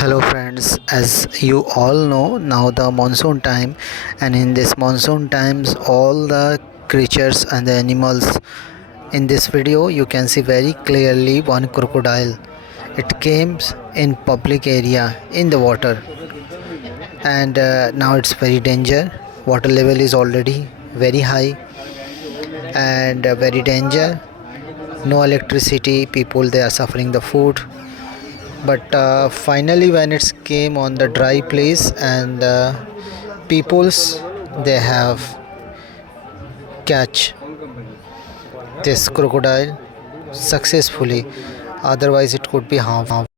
Hello friends, as you all know, now the monsoon time, and in this monsoon times all the creatures and the animals. In this video you can see very clearly one crocodile. It came in public area in the water, and now it's very danger. Water level is already very high and very danger. No electricity, people they are suffering the food, but finally when it came on the dry place, and peoples they have catch this crocodile successfully, otherwise it could be harmful.